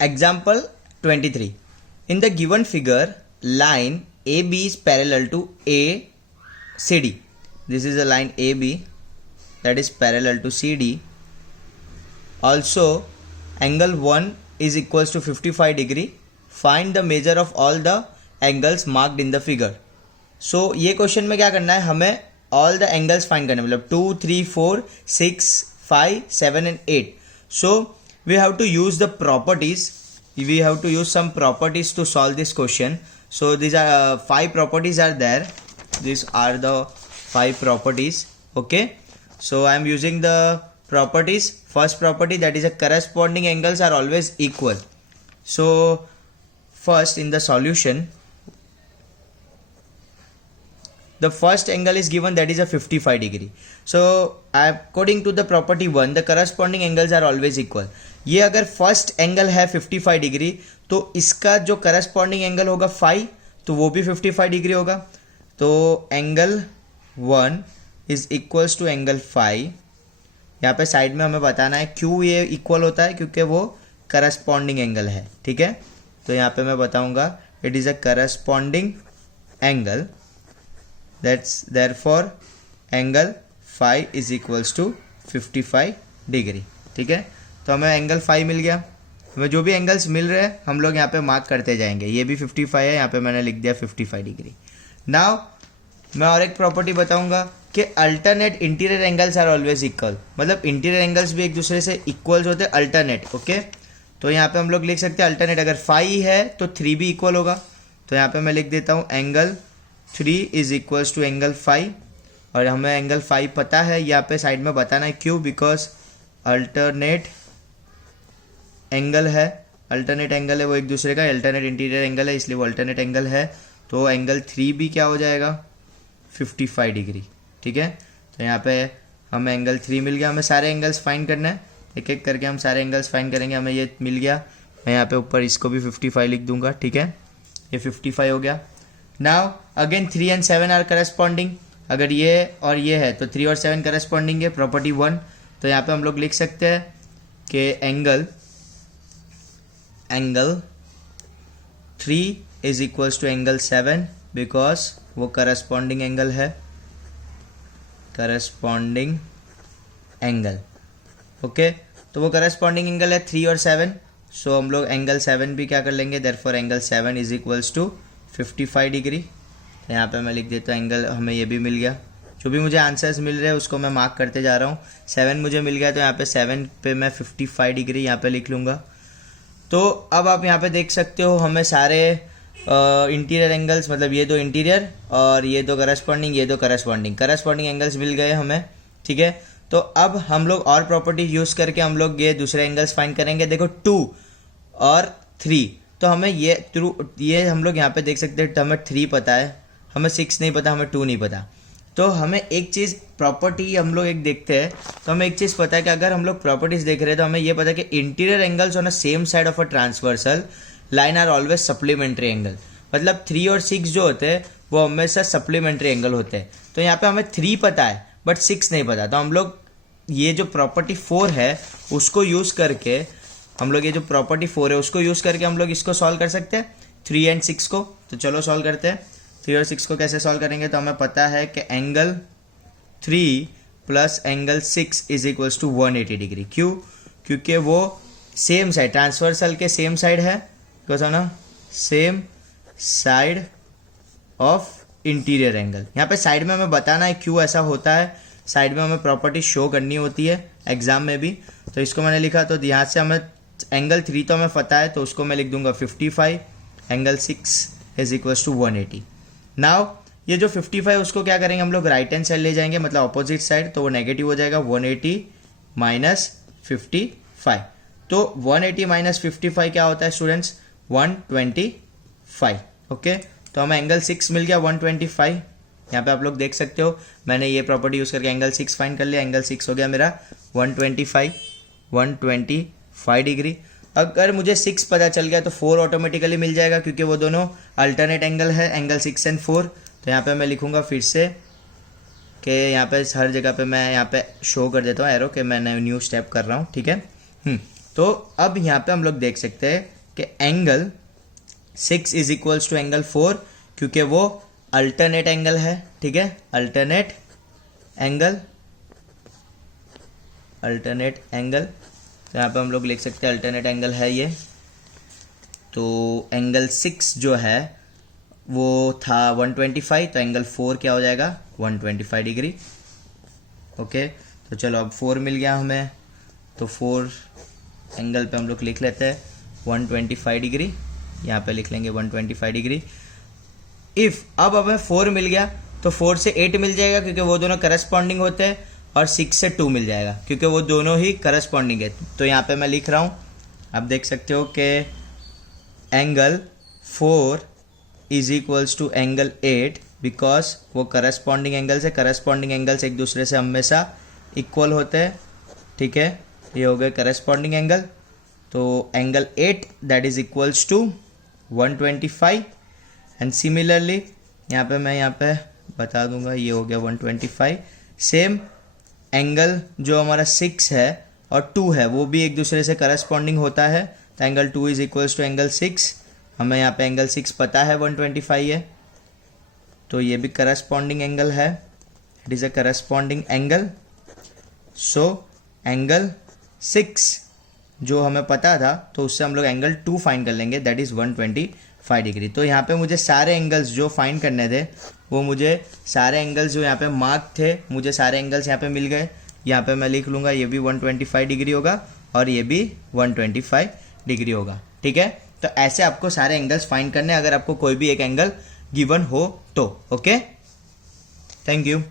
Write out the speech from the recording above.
Example 23. In the given figure, line AB is parallel to ACD. This is a line AB that is parallel to CD. Also, angle 1 is equals to 55 degree. Find the measure of all the angles marked in the figure. So ये question में क्या करना है, हमें all the angles find करना है, मतलब 2, 3, 4, 6, 5, 7 and 8. So we have to use the properties. We have to use some properties to solve this question. So these are 5 properties are there. These are the 5 properties. Okay. So I am using the properties. First property, that is a corresponding angles are always equal. So first in the solution, the first angle is given, that is a 55 degree. So according to the property 1, the corresponding angles are always equal. ये अगर first angle है 55 degree तो इसका जो corresponding angle होगा 5, तो वो भी 55 डिग्री होगा. तो angle 1 is equals to angle 5. यहाँ पे साइड में हमें बताना है क्यों ये इक्वल होता है, क्योंकि वो करस्पॉन्डिंग एंगल है. ठीक है, तो यहाँ पे मैं बताऊंगा it is a corresponding angle, that's therefore angle 5 is equals to 55 degree. ठीक है, तो हमें एंगल 5 मिल गया. हमें जो भी एंगल्स मिल रहे हैं हम लोग यहाँ पे मार्क करते जाएंगे. ये भी 55 है, यहाँ पे मैंने लिख दिया 55 डिग्री. नाउ मैं और एक प्रॉपर्टी बताऊंगा कि alternate interior angles are always equal. मतलब इंटीरियर एंगल्स भी एक दूसरे से इक्वल्स होते हैं, अल्टरनेट. ओके, तो यहाँ पे हम लोग लिख सकते हैं अल्टरनेट. अगर 5 है तो 3 भी इक्वल होगा. तो यहाँ पे मैं लिख देता हूँ angle 3 is equals to angle 5. और हमें एंगल 5 पता है, यहाँ पे साइड में बताना है क्यों, बिकॉज अल्टरनेट एंगल है. अल्टरनेट एंगल है वो एक दूसरे का, अल्टरनेट इंटीरियर एंगल है इसलिए वो अल्टरनेट एंगल है. तो एंगल 3 भी क्या हो जाएगा, 55 डिग्री. ठीक है, तो यहाँ पे हमें एंगल 3 मिल गया. हमें सारे एंगल्स फाइंड करना है, एक एक करके हम सारे एंगल्स फाइंड करेंगे. हमें ये मिल गया, मैं यहाँ पे ऊपर इसको भी 55 लिख दूंगा. ठीक है, ये 55 हो गया. Now again 3 and 7 are corresponding. अगर ये और ये है तो 3 और 7 करस्पॉन्डिंग है, प्रॉपर्टी 1. तो यहाँ पे हम लोग लिख सकते हैं कि angle 3 is equals to angle 7 because वो करस्पॉन्डिंग एंगल है, करस्पॉन्डिंग एंगल. ओके, तो वो करस्पॉन्डिंग एंगल है 3 और 7. सो हम लोग एंगल 7 भी क्या कर लेंगे, therefore angle 7 is equals to 55 degree. यहाँ पे मैं लिख देता हूँ एंगल, हमें ये भी मिल गया. जो भी मुझे आंसर्स मिल रहे हैं उसको मैं मार्क करते जा रहा हूँ. 7 मुझे मिल गया, तो यहाँ पे 7 पे मैं 55 डिग्री यहाँ पे लिख लूँगा. तो अब आप यहाँ पे देख सकते हो हमें सारे इंटीरियर एंगल्स, मतलब ये दो इंटीरियर और ये दो करस्पॉन्डिंग, ये दो करस्पॉन्डिंग एंगल्स मिल गए हमें. ठीक है, तो अब हम लोग और प्रॉपर्टी यूज़ करके हम लोग ये दूसरे एंगल्स फाइंड करेंगे. देखो 2 और 3, तो हमें ये हम लोग यहाँ पे देख सकते हैं, हमें 3 पता है, हमें 6 नहीं पता, हमें 2 नहीं पता. तो हमें एक चीज़ प्रॉपर्टी हम लोग एक देखते हैं, तो हमें एक चीज़ पता है कि अगर हम लोग प्रॉपर्टीज देख रहे हैं तो हमें ये पता है कि interior angles on a same side of a transversal line are always supplementary angle. मतलब 3 और 6 जो होते हैं वो हमेशा सप्लीमेंट्री एंगल होते हैं. तो यहाँ पे हमें 3 पता है बट 6 नहीं पता. तो हम लोग ये जो प्रॉपर्टी 4 है उसको यूज़ करके हम लोग हम लोग इसको सॉल्व कर सकते हैं 3 and 6 को. तो चलो सॉल्व करते हैं. 3 और 6 को कैसे सॉल्व करेंगे, तो हमें पता है कि angle 3 plus angle 6 is equals to 180 degree. क्यों, क्योंकि वो सेम साइड, ट्रांसवर्सल के सेम साइड है, क्या ना, same side of interior angle. यहाँ पे साइड में हमें बताना है क्यों ऐसा होता है, साइड में हमें प्रॉपर्टी शो करनी होती है एग्जाम में भी. तो इसको मैंने लिखा, तो यहाँ से हमें एंगल 3 तो हमें पता है, तो उसको मैं लिख दूंगा 55, angle 6 is equals to 180. Now ये जो 55 उसको क्या करेंगे हम लोग, राइट हैंड साइड ले जाएंगे, मतलब ऑपोजिट साइड, तो वो नेगेटिव हो जाएगा. 180 माइनस 55, तो 180 माइनस 55 क्या होता है स्टूडेंट्स, 125. ओके, तो हमें एंगल 6 मिल गया 125. यहाँ पे आप लोग देख सकते हो मैंने ये प्रॉपर्टी यूज करके एंगल 6 फाइंड कर लिया. एंगल 6 हो गया मेरा 125 डिग्री. अगर मुझे 6 पता चल गया तो 4 ऑटोमेटिकली मिल जाएगा, क्योंकि वो दोनों अल्टरनेट एंगल है, एंगल 6 and 4. तो यहाँ पे मैं लिखूंगा फिर से कि यहाँ पे हर जगह पे मैं यहाँ पे शो कर देता हूँ एरो कि मैंने न्यू स्टेप कर रहा हूँ. ठीक है, तो अब यहाँ पे हम लोग देख सकते हैं कि angle 6 is equals to angle 4, क्योंकि वो अल्टरनेट एंगल है, ठीक है, अल्टरनेट एंगल। तो यहाँ पे हम लोग लिख सकते हैं अल्टरनेट एंगल है ये। तो एंगल 6 जो है वो था 125, तो एंगल 4 क्या हो जाएगा 125 डिग्री। ओके, तो चलो अब 4 मिल गया हमें, तो 4 एंगल पे हम लोग लिख लेते हैं 125 डिग्री, यहाँ पे लिख लेंगे 125 डिग्री। इफ अब हमें 4 मिल गया तो 4 से 8 मिल जाएगा क्योंकि वो दोनों करस्पॉन्डिंग होते हैं, और 6 से 2 मिल जाएगा क्योंकि वो दोनों ही करस्पॉन्डिंग है। तो यहाँ पे मैं लिख रहा हूँ, आप देख सकते हो कि angle 4 is equals to angle 8, because वो करस्पॉन्डिंग एंगल्स एक दूसरे से हमेशा इक्वल होते हैं, ठीक है। ये हो गए करस्पॉन्डिंग एंगल। तो angle 8 that is equals to 125, and similarly यहाँ पे बता दूंगा, ये हो गया 125। सेम एंगल जो हमारा 6 है और 2 है वो भी एक दूसरे से करस्पॉन्डिंग होता है, तो angle 2 is equals to angle 6। हमें यहाँ पे एंगल 6 पता है 125 है, तो ये भी करस्पॉन्डिंग एंगल है, it is a corresponding angle. So angle 6 जो हमें पता था तो उससे हम लोग एंगल 2 फाइंड कर लेंगे, दैट इज़ 125 डिग्री। तो यहाँ पे मुझे सारे एंगल्स जो फाइंड करने थे वो मुझे सारे एंगल्स जो यहाँ पे मार्क थे, मुझे सारे एंगल्स यहाँ पे मिल गए। यहाँ पे मैं लिख लूँगा ये भी 125 डिग्री होगा और ये भी 125 डिग्री होगा, ठीक है। तो ऐसे आपको सारे एंगल्स फाइंड करने, अगर आपको कोई भी एक एंगल गिवन हो तो। Okay, thank you.